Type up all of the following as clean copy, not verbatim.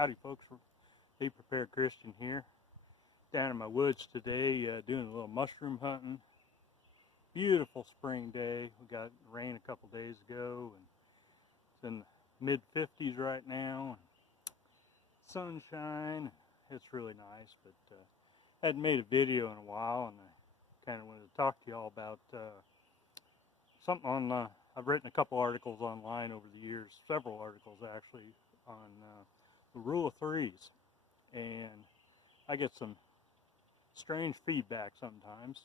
Howdy folks, Be Prepared Christian here. Down in my woods today doing a little mushroom hunting. Beautiful spring day. We got rain a couple days ago and it's in the mid-50s right now. Sunshine. It's really nice, but I hadn't made a video in a while and I kind of wanted to talk to y'all about something on, I've written a couple articles online over the years, several articles actually, on the rule of threes, and I get some strange feedback sometimes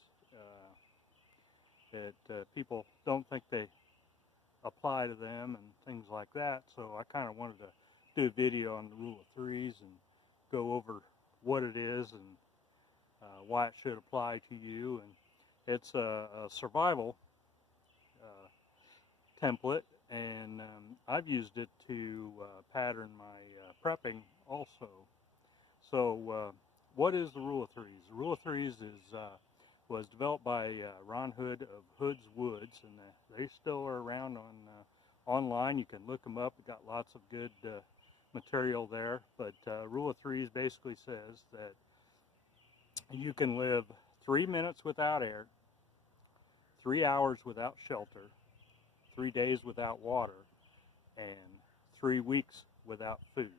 that people don't think they apply to them and things like that, so I kind of wanted to do a video on the rule of threes and go over what it is and why it should apply to you. And it's a survival template, and I've used it to pattern my prepping also. So what is the rule of threes? The rule of threes is was developed by Ron Hood of Hood's Woods, and they still are around on online. You can look them up. We've got lots of good material there. But rule of threes basically says that you can live 3 minutes without air, 3 hours without shelter, 3 days without water, and 3 weeks without food.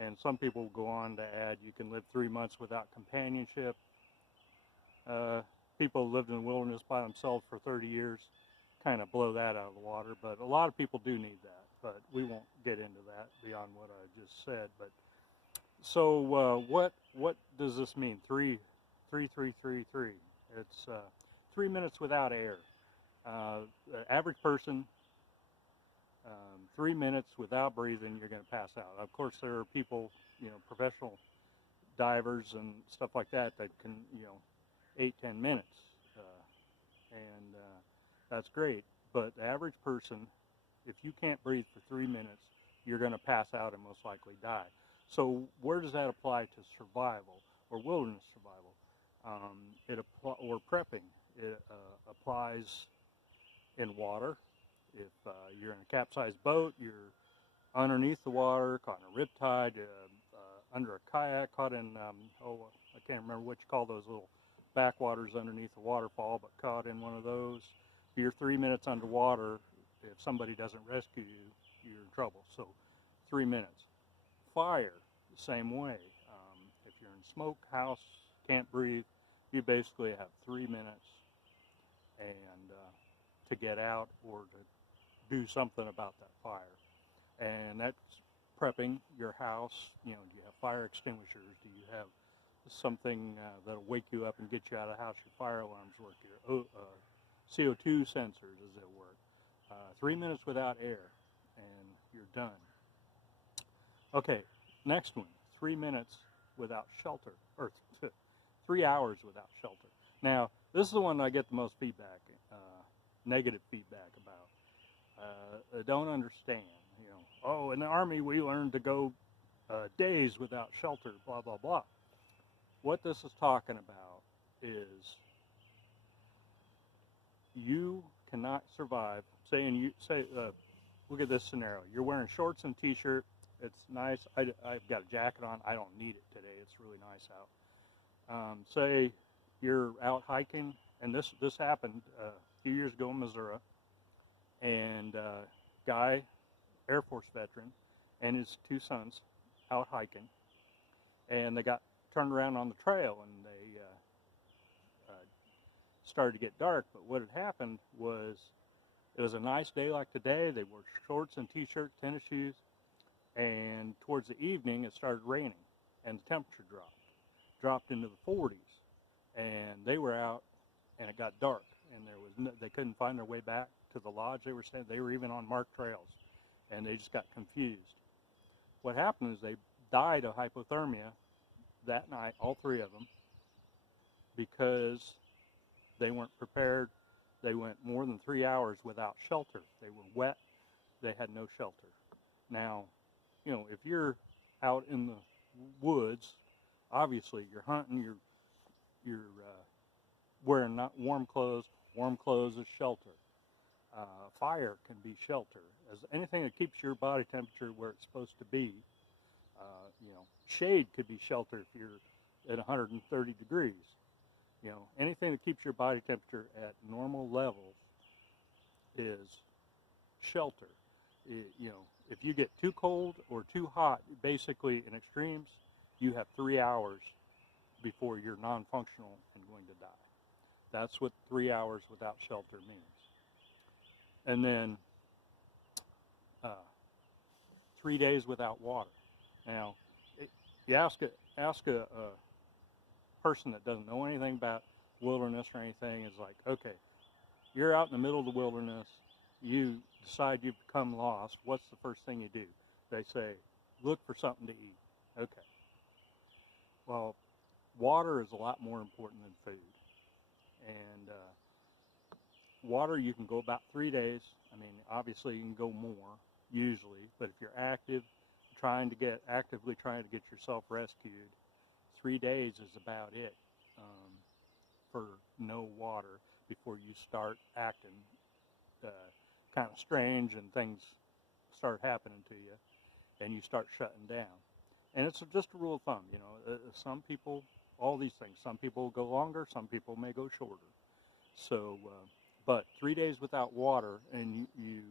And some people go on to add you can live 3 months without companionship. People who lived in the wilderness by themselves for 30 years kind of blow that out of the water, but a lot of people do need that, but we won't get into that beyond what I just said. But so what does this mean? 3, 3, 3, 3, 3. It's 3 minutes without air. The average person, 3 minutes without breathing, you're going to pass out. Of course, there are people, professional divers and stuff like that can, 8-10 minutes, and that's great. But the average person, if you can't breathe for 3 minutes, you're going to pass out and most likely die. So where does that apply to survival or wilderness survival? Or prepping. It applies in water. If you're in a capsized boat, you're underneath the water, caught in a riptide, under a kayak, caught in, I can't remember what you call those little backwaters underneath the waterfall, but caught in one of those. If you're 3 minutes underwater, if somebody doesn't rescue you, you're in trouble. So 3 minutes. Fire, the same way. If you're in a smoke house, can't breathe, you basically have 3 minutes and to get out or to do something about that fire. And that's prepping your house. Do you have fire extinguishers? Do you have something that'll wake you up and get you out of the house? Your fire alarms work, your CO2 sensors, does it work? 3 minutes without air and you're done. Okay, next one, 3 minutes without shelter, or 3 hours without shelter. Now, this is the one I get the most feedback, negative feedback about. I don't understand, oh, in the Army we learned to go days without shelter, blah, blah, blah. What this is talking about is you cannot survive, look at this scenario. You're wearing shorts and t-shirt. It's nice. I've got a jacket on. I don't need it today. It's really nice out. Say you're out hiking, and this happened a few years ago in Missouri, and guy, Air Force veteran, and his 2 sons out hiking, and they got turned around on the trail, and they started to get dark. But what had happened was it was a nice day like today. They wore shorts and t-shirt, tennis shoes, and towards the evening it started raining and the temperature dropped into the 40s, and they were out and it got dark, and they couldn't find their way back to the lodge they were staying. They were even on marked trails, and they just got confused. What happened is they died of hypothermia that night, all 3 of them, because they weren't prepared. They went more than 3 hours without shelter. They were wet. They had no shelter. Now, if you're out in the woods, obviously you're hunting, you're wearing not warm clothes. Warm clothes is shelter. Fire can be shelter. As anything that keeps your body temperature where it's supposed to be Shade could be shelter if you're at 130 degrees. Anything that keeps your body temperature at normal levels is shelter. If you get too cold or too hot, basically in extremes, you have 3 hours before you're non-functional and going to die. That's what 3 hours without shelter means. And then 3 days without water. Now, you ask a person that doesn't know anything about wilderness or anything, is like, okay, you're out in the middle of the wilderness, you decide you've become lost, what's the first thing you do? They say, look for something to eat. Okay. Well, water is a lot more important than food. And water, you can go about 3 days. I mean, obviously you can go more, usually, but if you're actively trying to get yourself rescued, 3 days is about it for no water before you start acting kind of strange and things start happening to you and you start shutting down. And it's just a rule of thumb, some people, all these things, some people go longer, some people may go shorter. So, but 3 days without water and you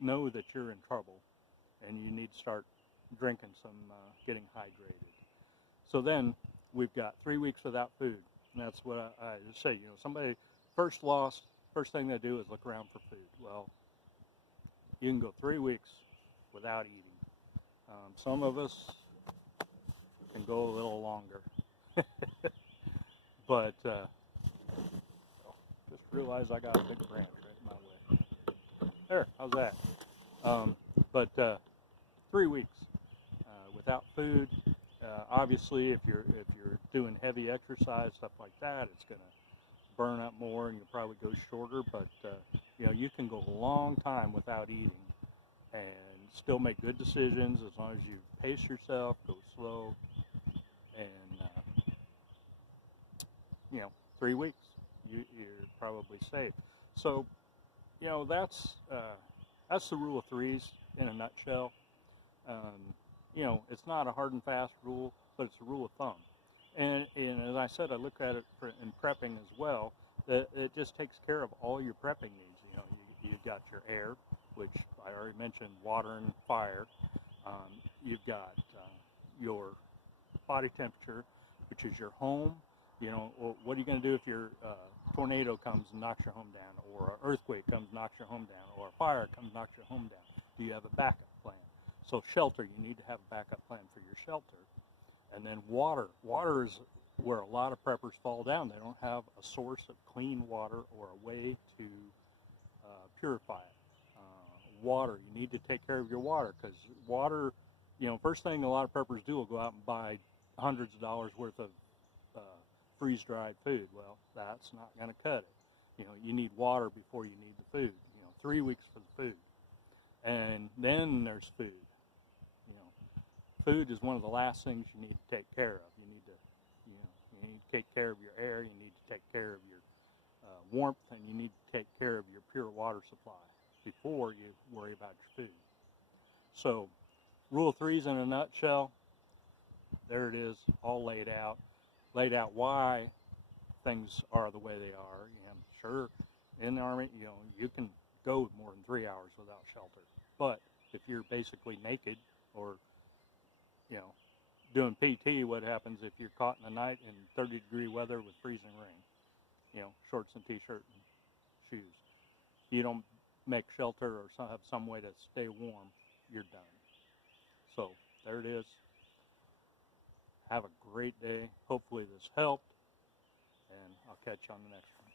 know that you're in trouble and you need to start drinking some, getting hydrated. So then we've got 3 weeks without food. And that's what I just say, somebody first lost, first thing they do is look around for food. Well, you can go 3 weeks without eating. Some of us can go a little longer. But just realized I got a big branch right in my way. There, how's that? But 3 weeks without food. Obviously, if you're doing heavy exercise, stuff like that, it's going to burn up more, and you'll probably go shorter. But you can go a long time without eating, and still make good decisions as long as you pace yourself, go slow, and 3 weeks, you're probably safe. So, that's the rule of threes in a nutshell. It's not a hard and fast rule, but it's a rule of thumb. And as I said, I look at it in prepping as well. That it just takes care of all your prepping needs. You've got your air, which I already mentioned, water and fire. You've got your body temperature, which is your home. What are you going to do if your tornado comes and knocks your home down, or an earthquake comes and knocks your home down, or a fire comes and knocks your home down? Do you have a backup plan? So shelter, you need to have a backup plan for your shelter. And then water. Water is where a lot of preppers fall down. They don't have a source of clean water or a way to purify it. Water, you need to take care of your water, because water, first thing a lot of preppers do will go out and buy hundreds of dollars worth of freeze-dried food. Well, that's not going to cut it. You need water before you need the food. 3 weeks for the food. And then there's food. Food is one of the last things you need to take care of. You need to take care of your air. You need to take care of your warmth, and you need to take care of your pure water supply before you worry about your food. So, rule of threes in a nutshell. There it is, all laid out. Laid out why things are the way they are. Sure, in the Army, you can go more than 3 hours without shelter. But if you're basically naked or doing PT, what happens if you're caught in the night in 30-degree weather with freezing rain? Shorts and T-shirt and shoes. You don't make shelter or have some way to stay warm, you're done. So there it is. Have a great day. Hopefully this helped, and I'll catch you on the next one.